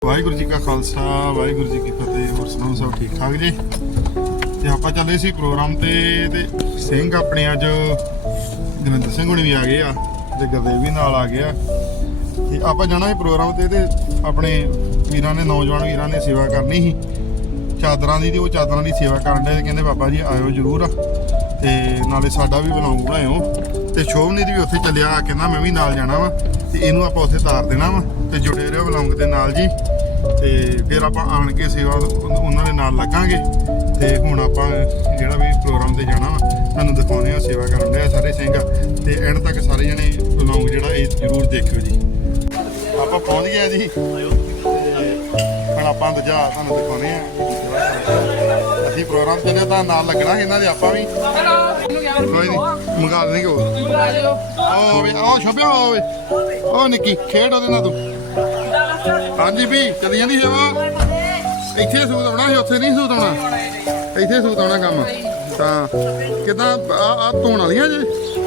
ਵਾਹਿਗੁਰੂ ਜੀ ਕਾ ਖਾਲਸਾ ਵਾਹਿਗੁਰੂ ਜੀ ਕੀ ਫਤਿਹ। ਹੋਰ ਸੁਣਾਓ ਸਭ ਠੀਕ ਠਾਕ ਜੀ। ਤੇ ਆਪਾਂ ਚੱਲੇ ਸੀ ਪ੍ਰੋਗਰਾਮ ਤੇ ਸਿੰਘ ਆਪਣੇ ਅੱਜ ਦਵਿੰਦਰ ਸਿੰਘ ਹੁਣੀ ਵੀ ਆ ਗਏ ਆ ਤੇ ਗੁਰਦੇਵ ਵੀ ਨਾਲ ਆ ਗਏ ਆ ਤੇ ਆਪਾਂ ਜਾਣਾ ਸੀ ਪ੍ਰੋਗਰਾਮ ਤੇ ਆਪਣੇ ਵੀਰਾਂ ਨੇ ਨੌਜਵਾਨ ਵੀਰਾਂ ਨੇ ਸੇਵਾ ਕਰਨੀ ਸੀ ਚਾਦਰਾਂ ਦੀ ਤੇ ਉਹ ਚਾਦਰਾਂ ਦੀ ਸੇਵਾ ਕਰਨ ਦੇ ਕਹਿੰਦੇ ਬਾਬਾ ਜੀ ਆਇਓ ਜ਼ਰੂਰ ਤੇ ਨਾਲੇ ਸਾਡਾ ਵੀ ਵਲੌਗ ਬਣਾਇਓ ਤੇ ਸ਼ੋਭਨੀਤ ਵੀ ਉੱਥੇ ਚੱਲਿਆ ਕਹਿੰਦਾ ਮੈਂ ਵੀ ਨਾਲ ਜਾਣਾ ਵਾ ਤੇ ਇਹਨੂੰ ਆਪਾਂ ਉੱਥੇ ਤਾਰ ਦੇਣਾ ਵਾ ਤੇ ਜੁੜੇ ਰਹੋ ਵਲੌਗ ਦੇ ਨਾਲ ਜੀ। ਤੇ ਫਿਰ ਆਪਾਂ ਆਣ ਕੇ ਸੇਵਾ ਉਹਨਾਂ ਦੇ ਨਾਲ ਲੱਗਾਂਗੇ ਤੇ ਹੁਣ ਆਪਾਂ ਜਿਹੜਾ ਵੀ ਪ੍ਰੋਗਰਾਮ ਤੇ ਜਾਣਾ ਵਾ ਤੁਹਾਨੂੰ ਦਿਖਾਉਂਦੇ ਆ ਸੇਵਾ ਕਰਨ ਦੇ ਸਾਰੇ ਸਿੰਘ ਤੇ ਐਂਡ ਤੱਕ ਸਾਰੇ ਜਣੇ ਵਲੌਗ ਜਿਹੜਾ ਇਹ ਜ਼ਰੂਰ ਦੇਖਿਓ ਜੀ। ਆਪਾਂ ਪਹੁੰਚ ਗਏ ਜੀ ਹੁਣ ਆਪਾਂ ਦੂਜਾ ਤੁਹਾਨੂੰ ਦਿਖਾਉਂਦੇ ਆ ਅਸੀਂ ਪ੍ਰੋਗਰਾਮ ਚੱਲਿਆ ਤਾਂ ਨਾਲ ਲੱਗਣਾ ਇਹਨਾਂ ਦੇ ਆਪਾਂ ਵੀ ਕੋਈ ਨਹੀਂ ਮੰਗਾ ਦੇਣਗੇ ਉਹ ਛੱਪਿਆ ਹੋਵੇ ਉਹ ਨਿੱਕੀ ਖੇਡ ਉਹਦੇ ਨਾਲ ਤੂੰ। ਹਾਂਜੀ ਵੀ ਚੱਲੀ ਜਾਂਦੀ ਸੇਵਾ ਇੱਥੇ ਸੂਤ ਆਉਣਾ ਸੀ ਉੱਥੇ ਨਹੀਂ ਸੂਤ ਆਉਣਾ ਇੱਥੇ ਸੂਤ ਆਉਣਾ ਕੰਮ ਤਾਂ ਕਿੱਦਾਂ ਆ ਧੋਣ ਵਾਲੀਆਂ ਜੇ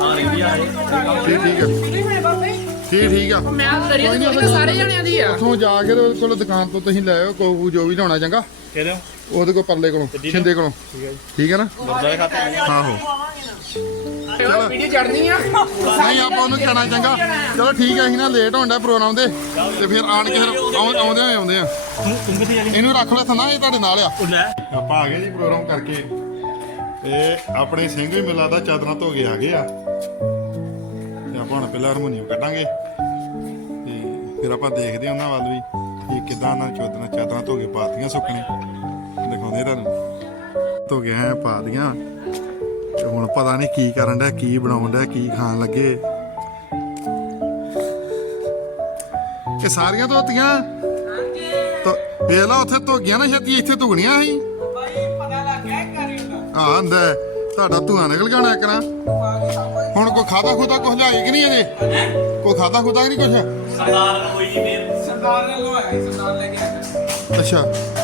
ਠੀਕ ਆ ਸਾਰੇ ਜਣਿਆਂ ਦੀ ਆ ਉੱਥੋਂ ਜਾ ਕੇ ਉਹਦੇ ਕੋਲ ਦੁਕਾਨ ਤੋਂ ਤੁਸੀਂ ਲੈ ਆਓ ਕੋਈ ਜੋ ਵੀ ਲਿਆਉਣਾ ਚੰਗਾ ਉਹਦੇ ਕੋਲ ਪਰਲੇ ਕੋਲੋਂ ਛਿੰਦੇ ਕੋਲੋਂ ਠੀਕ ਹੈ ਨਾ ਆਹੋ ਵੀਡੀਓ ਚੜਨੀ ਆ ਨਹੀਂ ਆਪਾਂ ਉਹਨੂੰ ਕਹਿਣਾ ਚੰਗਾ ਚਲੋ ਠੀਕ ਹੈ ਅਸੀਂ ਨਾ ਲੇਟ ਹੋਣ ਦਾ ਪ੍ਰੋਗਰਾਮ ਦੇ ਤੇ ਫਿਰ ਆਣ ਕੇ ਫਿਰ ਆਉਂਦੇ ਆ ਇਹਨੂੰ ਰੱਖ ਲੈ ਥਣਾ ਇਹ ਤੁਹਾਡੇ ਨਾਲ ਆ ਆਪਾਂ ਆ ਗਏ ਜੀ ਪ੍ਰੋਗਰਾਮ ਕਰਕੇ ਤੇ ਆਪਣੇ ਸਿੰਘ ਵੀ ਮਿਲਾ ਦਾ ਚਾਦਰਾਂ ਧੋ ਕੇ ਆ ਗਏ ਆ ਤੇ ਆਪਾਂ ਹੁਣ ਪਹਿਲਾਂ ਹਾਰਮੋਨੀਅਮ ਕੱਢਾਂਗੇ ਤੇ ਫਿਰ ਆਪਾਂ ਦੇਖਦੇ ਉਹਨਾਂ ਵੱਲ ਵੀ ਕਿ ਕਿੱਦਾਂ ਉਹਨਾਂ ਚਾਦਰਾਂ ਧੋ ਕੇ ਪਾਤੀਆਂ ਸੁੱਕਣੇ ਦਿਖਾਉਂਦੇ ਤੁਹਾਨੂੰ ਧੋ ਕੇ ਐ ਪਾ ਦੀਆਂ ਤੇ ਹੁਣ ਪਤਾ ਨਹੀਂ ਕੀ ਕਰਨ ਡਿਆ ਕੀ ਬਣਾਉਣ ਡਿਆ ਕੀ ਖਾਣ ਲੱਗੇ ਕਿ ਸਾਰੀਆਂ ਧੋਤੀਆਂ ਵੇਖ ਲਾ ਉੱਥੇ ਧੋ ਗਿਆ ਨਾ ਛੇਤੀ ਇੱਥੇ ਧੁਗਣੀਆਂ ਸੀ ਹਾਂ ਹੁੰਦਾ ਤੁਹਾਡਾ ਧੂਆਂ ਨਿਕਲ ਗਿਆ ਹੋਣਾ ਕਰਾਂ ਹੁਣ ਕੋਈ ਖਾਦਾ ਖੁਦਾ ਕੁਝ ਲਿਆਏ ਕਿ ਨਹੀਂ ਅਜੇ ਕੋਈ ਖਾਦਾ ਖੁਦਾ ਕਿ ਨਹੀਂ ਕੁਝ ਸਰਦਾਰ ਹੋਈ ਮੇਰ ਸਰਦਾਰ ਨੇ ਲਵਾਇਆ ਸਰਦਾਰ ਲੈ ਕੇ ਅੱਛਾ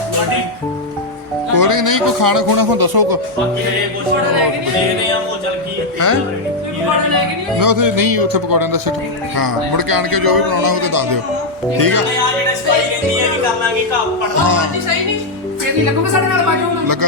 ਕੋਈ ਨਹੀਂ ਕੋਈ ਖਾਣਾ ਖੁਣਾ ਹੁਣ ਦੱਸੋ ਕੋ ਬਾਕੀ ਹਜੇ ਕੁਝ ਦੇਖਦੇ ਆ ਉਹ ਚੱਲ ਕੀ ਹੈ ਪਕੌੜੇ ਲੈ ਕੇ ਨਹੀਂ ਮੈਂ ਉੱਥੇ ਨਹੀਂ ਉੱਥੇ ਪਕੌੜਿਆਂ ਦਾ ਸਿੱਟ ਹਾਂ ਮੁੜ ਕੇ ਆਣ ਕੇ ਜੋ ਵੀ ਬਣਾਉਣਾ ਉਹ ਤੇ ਦੱਸ ਦਿਓ ਠੀਕ ਆ ਆ ਜਿਹੜੇ ਸਫਾਈ ਰਹਿੰਦੀ ਹੈ ਕਿ ਕਰ ਲਾਂਗੇ ਘਾਹ ਪੜਦਾ ਹਾਂਜੀ ਸਹੀ ਨਹੀਂ ਫੇਰ ਵੀ ਲੱਗੂਗਾ ਸਾਡੇ ਨਾਲ ਬਾਜੋ ਲੱਗਾ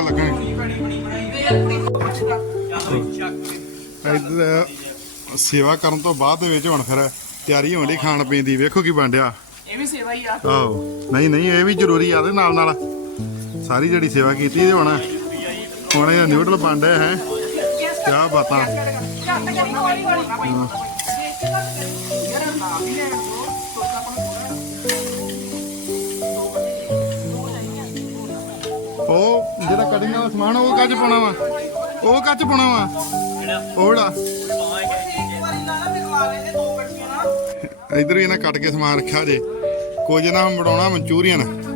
ਇੱਧਰ ਸੇਵਾ ਕਰਨ ਤੋਂ ਬਾਅਦ ਦੇ ਵਿੱਚ ਹੁਣ ਫਿਰ ਤਿਆਰੀ ਹੋਣ ਲਈ ਖਾਣ ਪੀਣ ਦੀ ਵੇਖੋ ਕੀ ਬਣਿਆ ਇਹ ਵੀ ਸੇਵਾ ਹੀ ਆ ਆਹੋ ਨਹੀਂ ਇਹ ਵੀ ਜ਼ਰੂਰੀ ਆ ਦੇ ਨਾਲ ਸਾਰੀ ਜਿਹੜੀ ਸੇਵਾ ਕੀਤੀ ਤੇ ਹੁਣ ਇਹ ਨਿਊਡਲ ਬਣ ਰਿਹਾ ਹੈ ਕਿਆ ਬਾਤਾਂ ਉਹ ਜਿਹੜਾ ਕਟਿੰਗ ਵਾਲਾ ਸਮਾਨ ਉਹ ਕੱਚ ਪਾਉਣਾ ਵਾ ਉਹ ਜਿਹੜਾ ਇਧਰ ਵੀ ਇਹਨਾਂ ਕੱਟ ਕੇ ਸਮਾਨ ਰੱਖਿਆ ਜੇ ਕੁਝ ਨਾ ਬਣਾਉਣਾ ਮਨਚੂਰੀਅਨ